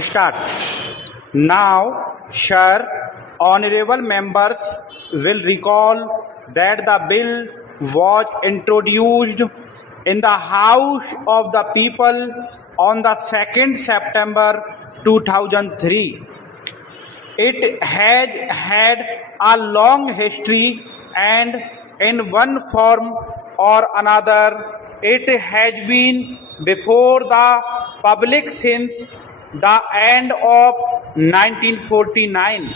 Start. Now, sir, honorable members will recall that the bill was introduced in the House of the People on the 2nd September 2003. It has had a long history, and in one form or another, it has been before the public since the end of 1949.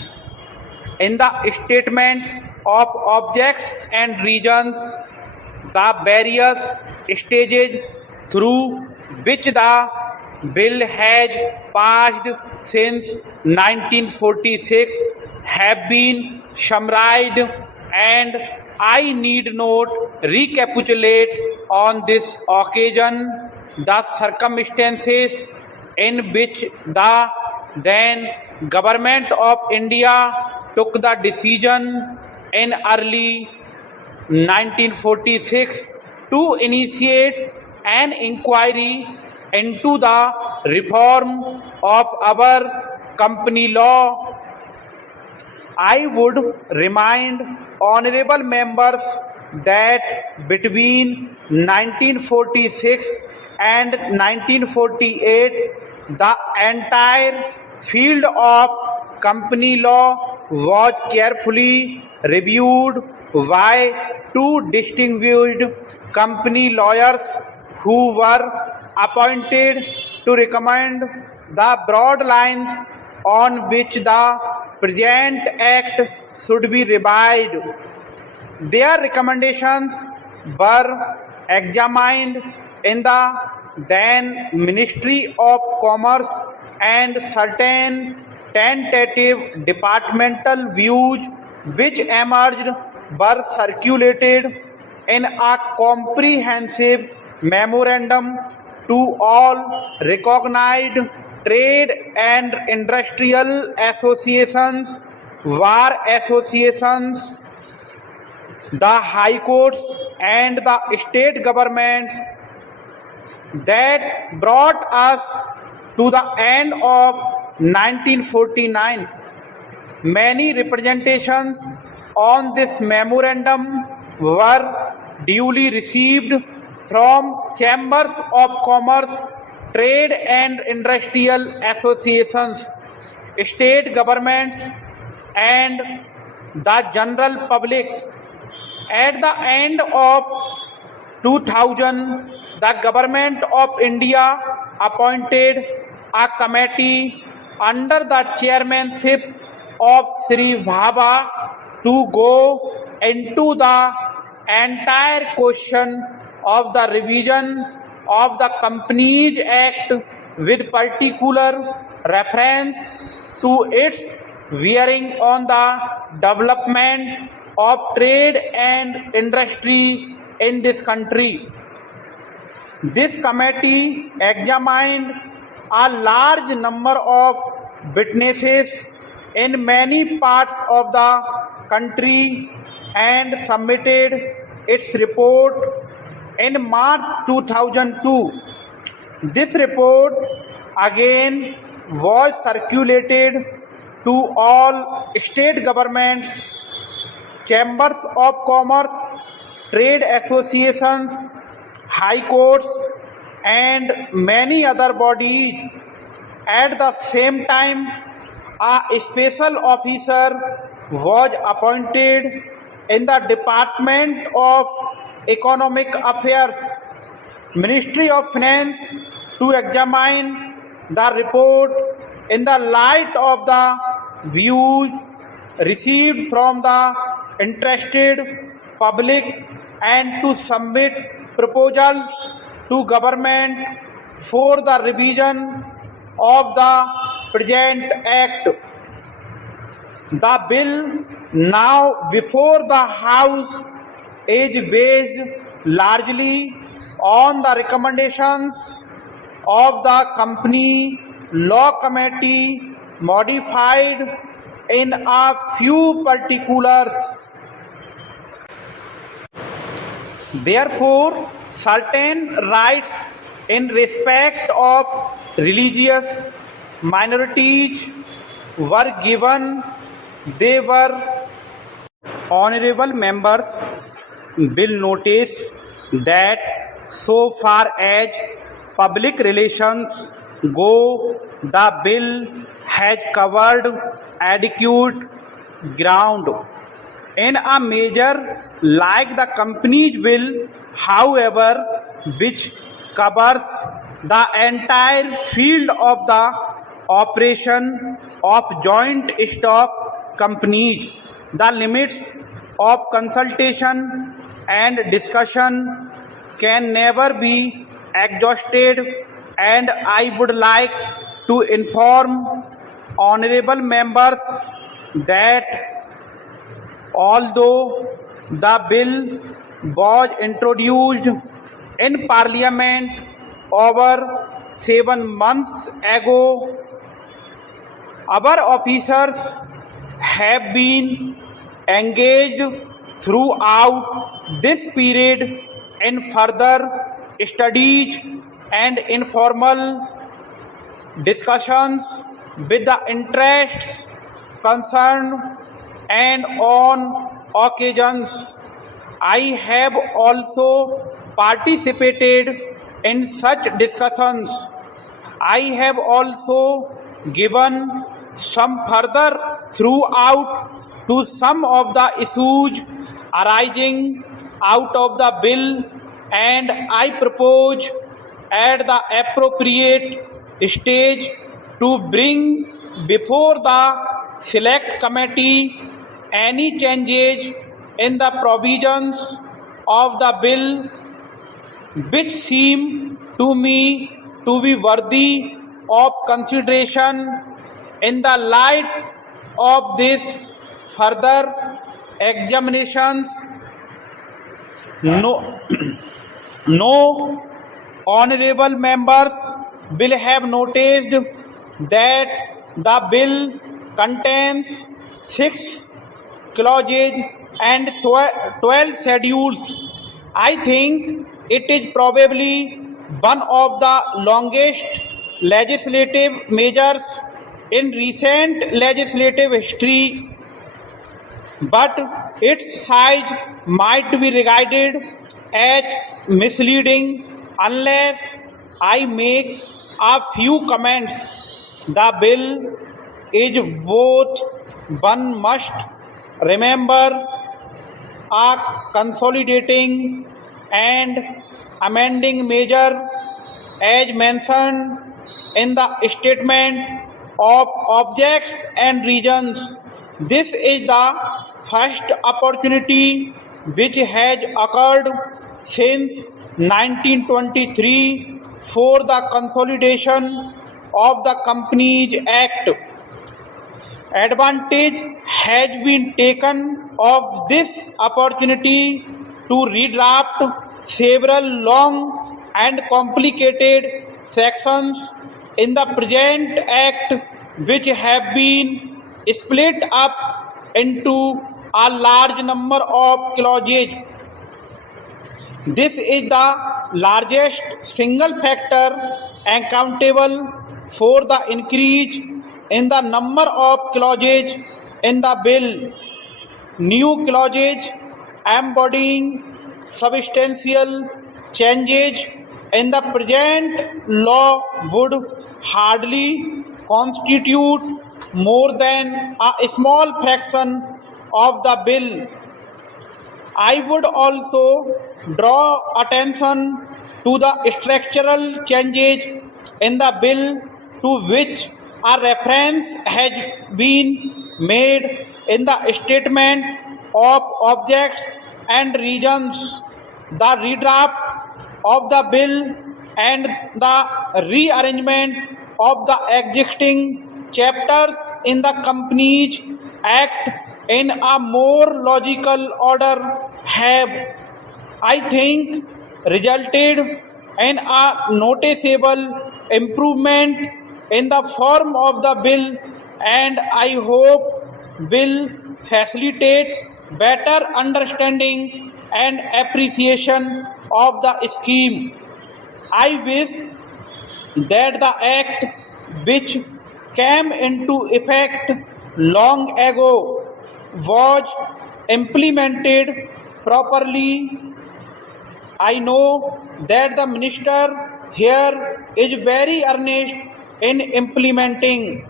In the statement of objects and reasons, the various stages through which the bill has passed since 1946 have been summarized, and I need not recapitulate on this occasion the circumstances in which the then government of India took the decision in early 1946 to initiate an inquiry into the reform of our company law. I would remind honorable members that between 1946 and 1948, the entire field of company law was carefully reviewed by two distinguished company lawyers who were appointed to recommend the broad lines on which the present act should be revised. Their recommendations were examined in the then Ministry of Commerce, and certain tentative departmental views which emerged were circulated in a comprehensive memorandum to all recognized trade and industrial associations, war associations, the high courts, and the state governments. That brought us to the end of 1949. Many representations on this memorandum were duly received from chambers of commerce, trade and industrial associations, state governments, and the general public. At the end of 2000, the government of India appointed a committee under the chairmanship of Sri Bhabha to go into the entire question of the revision of the Companies Act with particular reference to its bearing on the development of trade and industry in this country. This committee examined a large number of witnesses in many parts of the country and submitted its report in March 2002. This report again was circulated to all state governments, chambers of commerce, trade associations, high courts, and many other bodies. At the same time, a special officer was appointed in the Department of Economic Affairs, Ministry of Finance, to examine the report in the light of the views received from the interested public and to submit proposals to government for the revision of the present act. The bill now before the House is based largely on the recommendations of the Company Law Committee, modified in a few particulars. Therefore, certain rights in respect of religious, minorities were given. They were honorable members will notice that so far as public relations go, the bill has covered adequate ground. In a measure like the company's bill, however, which covers the entire field of the operation of joint stock companies, the limits of consultation and discussion can never be exhausted, and I would like to inform honorable members that although the bill was introduced in Parliament over 7 months ago, our officers have been engaged throughout this period in further studies and informal discussions with the interests concerned, and on occasions I have also participated in such discussions. I have also given some further throughout to some of the issues arising out of the bill, and I propose at the appropriate stage to bring before the select committee any changes in the provisions of the bill which seem to me to be worthy of consideration in the light of this further examinations. No honorable members will have noticed that the bill contains 6 clauses and 12 schedules. I think it is probably one of the longest legislative measures in recent legislative history, but its size might be regarded as misleading unless I make a few comments. The bill is both, one must remember, a consolidating and amending measure as mentioned in the statement of objects and reasons. This is the first opportunity which has occurred since 1923 for the consolidation of the Companies Act. Advantage has been taken of this opportunity to redraft several long and complicated sections in the present Act, which have been split up into a large number of clauses. This is the largest single factor accountable for the increase in the number of clauses in the bill. New clauses embodying substantial changes in the present law would hardly constitute more than a small fraction of the bill. I would also draw attention to the structural changes in the bill to which a reference has been made in the statement of objects and reasons. The redraft of the bill and the rearrangement of the existing chapters in the Companies Act in a more logical order have, I think, resulted in a noticeable improvement in the form of the bill, and I hope will facilitate better understanding and appreciation of the scheme. I wish that the Act, which came into effect long ago was implemented properly. I know that the minister here is very earnest in implementing